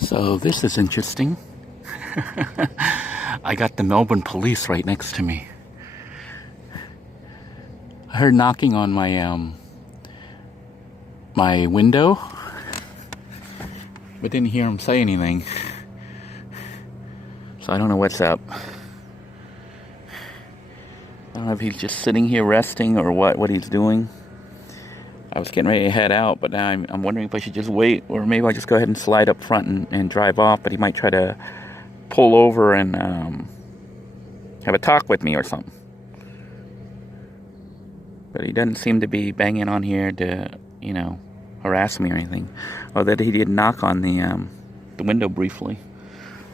So this is interesting. I got the Melbourne police right next to me. I heard knocking on my my window, but didn't hear him say anything. So I don't know what's up. I don't know if he's just sitting here resting or what he's doing. I was getting ready to head out, but now I'm wondering if I should just wait, or maybe I'll just go ahead and slide up front and drive off, but he might try to pull over and have a talk with me or something. But he doesn't seem to be banging on here to, you know, harass me or anything. Or that he did knock on the window briefly.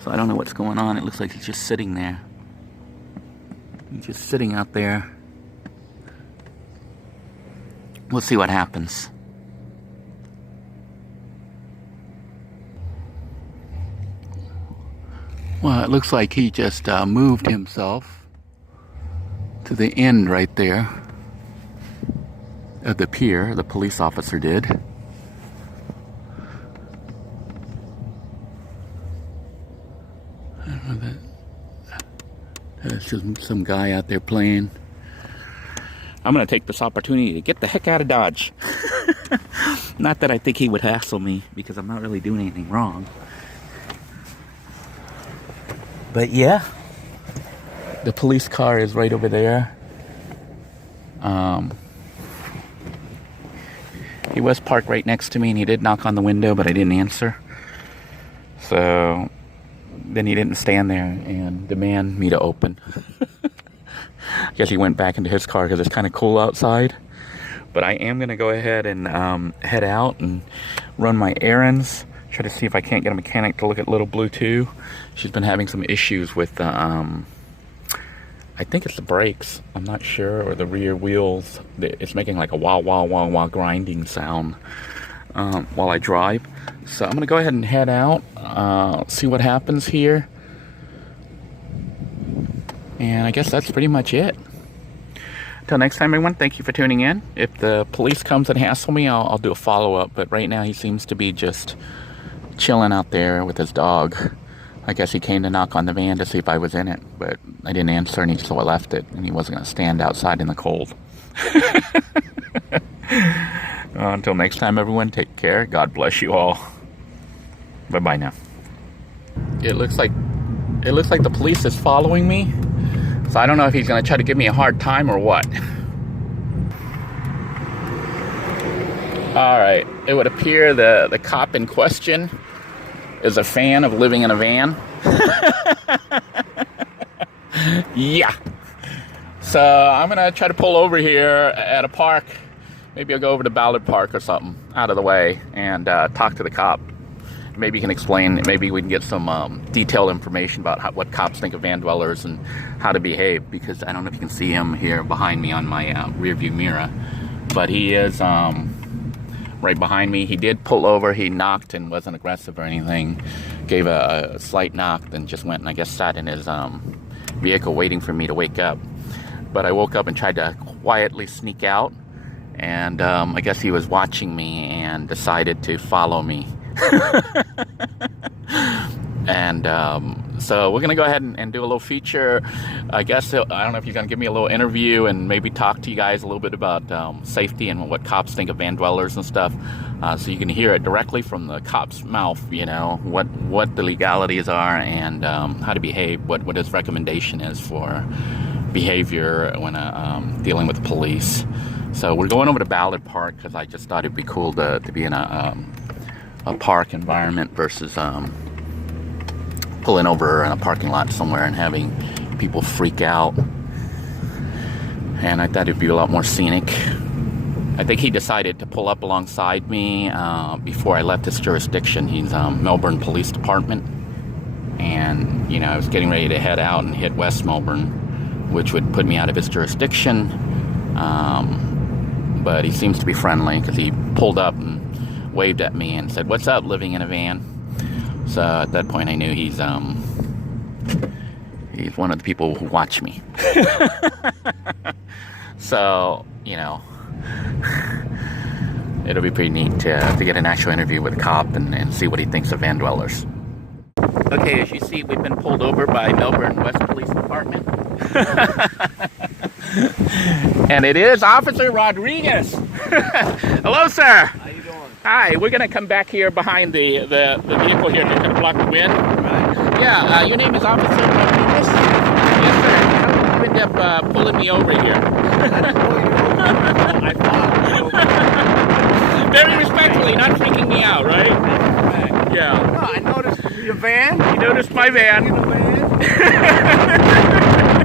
So I don't know what's going on. It looks like he's just sitting there. He's just sitting out there. We'll see what happens. Well, it looks like he just moved himself to the end right there of the pier. The police officer did. I don't know that. There's just some guy out there playing. I'm going to take this opportunity to get the heck out of Dodge. Not that I think he would hassle me, because I'm not really doing anything wrong. But yeah, the police car is right over there. He was parked right next to me, and he did knock on the window, but I didn't answer. So then he didn't stand there and demand me to open. I guess he went back into his car because it's kind of cool outside. But I am going to go ahead and head out and run my errands. Try to see if I can't get a mechanic to look at Little Blue 2. She's been having some issues with the, I think it's the brakes. I'm not sure. Or the rear wheels. It's making like a wah, wah, wah, wah grinding sound while I drive. So I'm going to go ahead and head out. See what happens here. And I guess that's pretty much it. Until next time, everyone, thank you for tuning in. If the police comes and hassle me, I'll do a follow-up. But right now, he seems to be just chilling out there with his dog. I guess he came to knock on the van to see if I was in it. But I didn't answer, and so I left it. And he wasn't going to stand outside in the cold. Until next time, everyone, take care. God bless you all. Bye-bye now. It looks like the police is following me. So I don't know if he's going to try to give me a hard time or what. Alright, it would appear the cop in question is a fan of living in a van. Yeah. So I'm going to try to pull over here at a park. Maybe I'll go over to Ballard Park or something out of the way and talk to the cop. Maybe he can explain, maybe we can get some detailed information about what cops think of van dwellers and how to behave, because I don't know if you can see him here behind me on my rear view mirror, but he is right behind me. He did pull over, he knocked and wasn't aggressive or anything, gave a slight knock, then just went and I guess sat in his vehicle waiting for me to wake up. But I woke up and tried to quietly sneak out, and I guess he was watching me and decided to follow me. And so we're gonna go ahead and do a little feature. I guess I don't know if he's gonna give me a little interview and maybe talk to you guys a little bit about safety and what cops think of van dwellers and stuff, so you can hear it directly from the cop's mouth, you know, what the legalities are and how to behave, what his recommendation is for behavior when dealing with the police. So we're going over to Ballard Park because I just thought it'd be cool to be in a park environment versus pulling over in a parking lot somewhere and having people freak out. And I thought it'd be a lot more scenic. I think he decided to pull up alongside me before I left his jurisdiction. He's Melbourne Police Department, and you know, I was getting ready to head out and hit West Melbourne, which would put me out of his jurisdiction. But he seems to be friendly because he pulled up and waved at me and said, "What's up, living in a van?" So at that point I knew he's one of the people who watch me. So, you know, it'll be pretty neat to get an actual interview with a cop and see what he thinks of van dwellers. Okay, as you see, we've been pulled over by Melbourne West Police Department. And it is Officer Rodriguez. Hello, sir. How you doing? Hi, we're gonna come back here behind the vehicle here to block the wind. Right. Yeah, your name is Officer Rodriguez? Yes, sir. How did you end up pulling me over here? I followed you over. Very respectfully, not freaking me out, right? Right. Yeah. No, I noticed your van. You noticed my van? In the van.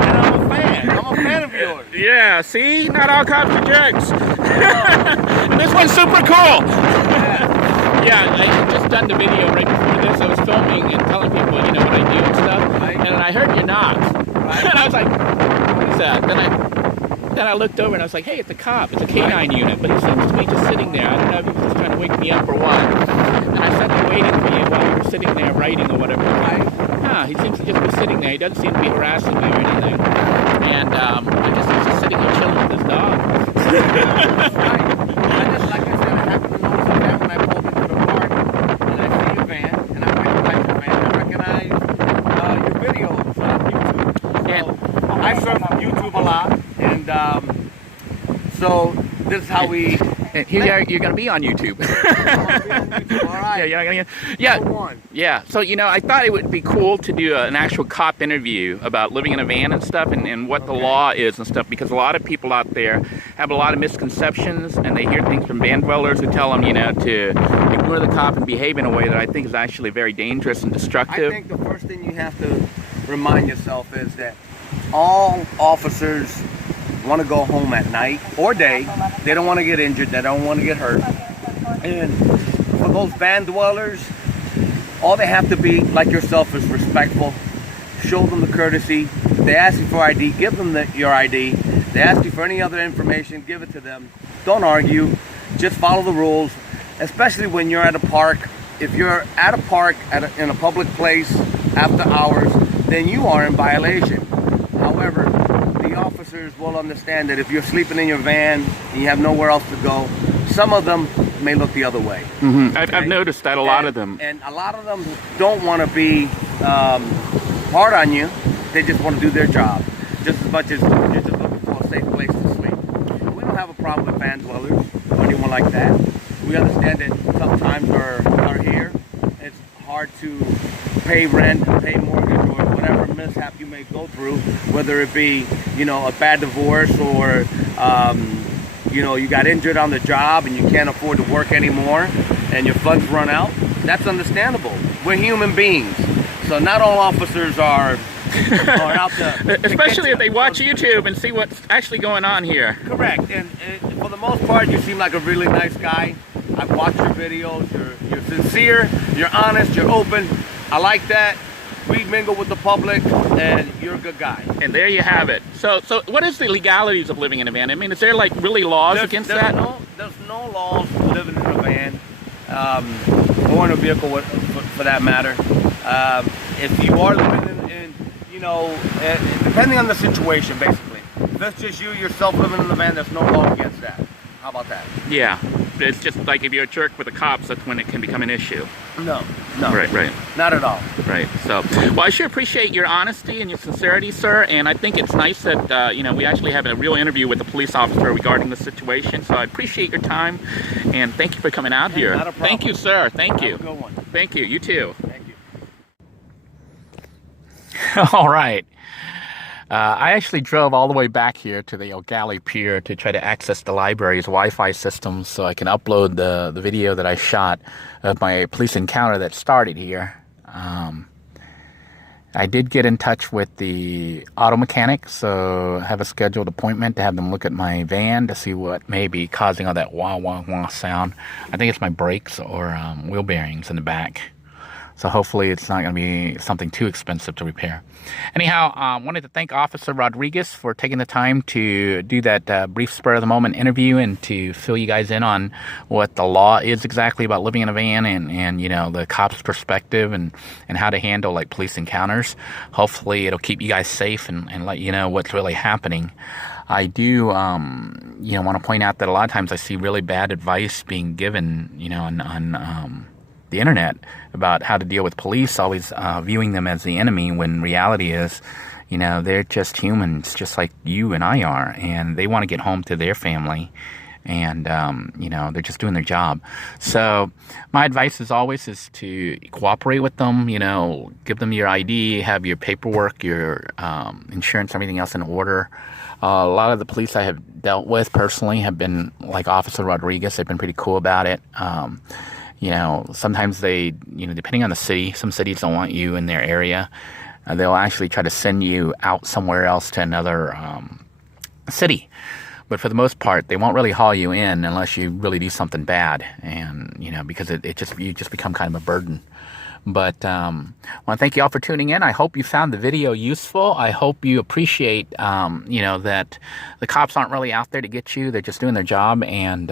And I'm a fan. I'm a fan of yours. Yeah, see? Not all cops are jerks. And this one's super cool. Yeah, I had just done the video right before this. I was filming and telling people, you know, what I do and stuff. Right. And I heard your knock. Right. And I was like, what is that? Then I looked over and I was like, hey, it's a cop. It's a K9 unit. But he seems to be just sitting there. I don't know if he was just trying to wake me up or what. And I sat there waiting for you while you were sitting there writing or whatever. Right. Huh, he seems to just be sitting there. He doesn't seem to be harassing me or anything. And I guess he's just sitting here chilling with his dog. Right. Like I said, I happened to notice your van when I pulled into the park. And I see your van. And I recognize your van. I recognize your videos on YouTube. So I surf on YouTube a lot. And so this is how we... And here you're going to be on YouTube. All right. Number one. Yeah. So, you know, I thought it would be cool to do an actual cop interview about living in a van and stuff and what the law is and stuff, because a lot of people out there have a lot of misconceptions and they hear things from van dwellers who tell them, you know, to ignore the cop and behave in a way that I think is actually very dangerous and destructive. I think the first thing you have to remind yourself is that all officers want to go home at night or day. They don't want to get injured. They don't want to get hurt. And for those van dwellers, all they have to be, like yourself, is respectful. Show them the courtesy. If they ask you for ID, give them your ID. They ask you for any other information, give it to them. Don't argue. Just follow the rules, especially when you're at a park. If you're at a park in a public place after hours, then you are in violation. However, the officers will understand that if you're sleeping in your van and you have nowhere else to go, some of them may look the other way. Mm-hmm. I've noticed that a lot of them. And a lot of them don't want to be hard on you. They just want to do their job, just as much as you're just looking for a safe place to sleep. We don't have a problem with van dwellers or anyone like that. We understand that tough times are here. It's hard to pay rent, pay mortgage, or whatever mishap you may go through, whether it be, you know, a bad divorce or, you know, you got injured on the job and you can't afford to work anymore and your funds run out. That's understandable. We're human beings. So not all officers are out to especially if they watch YouTube and see what's actually going on here. Correct. And for the most part, you seem like a really nice guy. I've watched your videos. You're sincere, you're honest, you're open. I like that. We mingle with the public, and you're a good guy. And there you have it. So what is the legalities of living in a van? I mean, is there like really laws against that? There's no laws living in a van, or in a vehicle for that matter. If you are living in you know, depending on the situation, basically. If that's just you yourself living in the van, there's no law against that. How about that? Yeah. It's just like if you're a jerk with the cops, that's when it can become an issue. No. Right. Not at all. Right. So, well, I sure appreciate your honesty and your sincerity, sir. And I think it's nice that, you know, we actually have a real interview with a police officer regarding the situation. So I appreciate your time. And thank you for coming out here. Not a problem. Thank you, sir. Thank you. Have a good one. Thank you. You too. Thank you. All right. I actually drove all the way back here to the O'Galley Pier to try to access the library's Wi-Fi system so I can upload the video that I shot of my police encounter that started here. I did get in touch with the auto mechanic, so I have a scheduled appointment to have them look at my van to see what may be causing all that wah, wah, wah sound. I think it's my brakes or wheel bearings in the back. So hopefully it's not going to be something too expensive to repair. Anyhow, wanted to thank Officer Rodriguez for taking the time to do that brief spur-of-the-moment interview and to fill you guys in on what the law is exactly about living in a van and you know, the cop's perspective and how to handle like police encounters. Hopefully it'll keep you guys safe and let you know what's really happening. I do, you know, want to point out that a lot of times I see really bad advice being given, you know, on the internet about how to deal with police, always viewing them as the enemy, when reality is, you know, they're just humans, just like you and I are, and they want to get home to their family, and you know, they're just doing their job. So my advice as always is to cooperate with them, you know, give them your ID, have your paperwork, your insurance, everything else in order. A lot of the police I have dealt with personally have been like Officer Rodriguez. They've been pretty cool about it. You know, sometimes they, you know, depending on the city, some cities don't want you in their area. They'll actually try to send you out somewhere else to another city. But for the most part, they won't really haul you in unless you really do something bad. And, you know, because you just become kind of a burden. But I want to thank you all for tuning in. I hope you found the video useful. I hope you appreciate, you know, that the cops aren't really out there to get you. They're just doing their job. And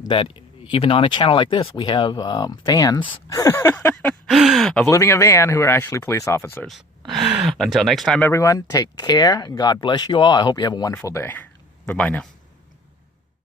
that even on a channel like this, we have fans of Living in a Van who are actually police officers. Until next time, everyone, take care. God bless you all. I hope you have a wonderful day. Bye-bye now.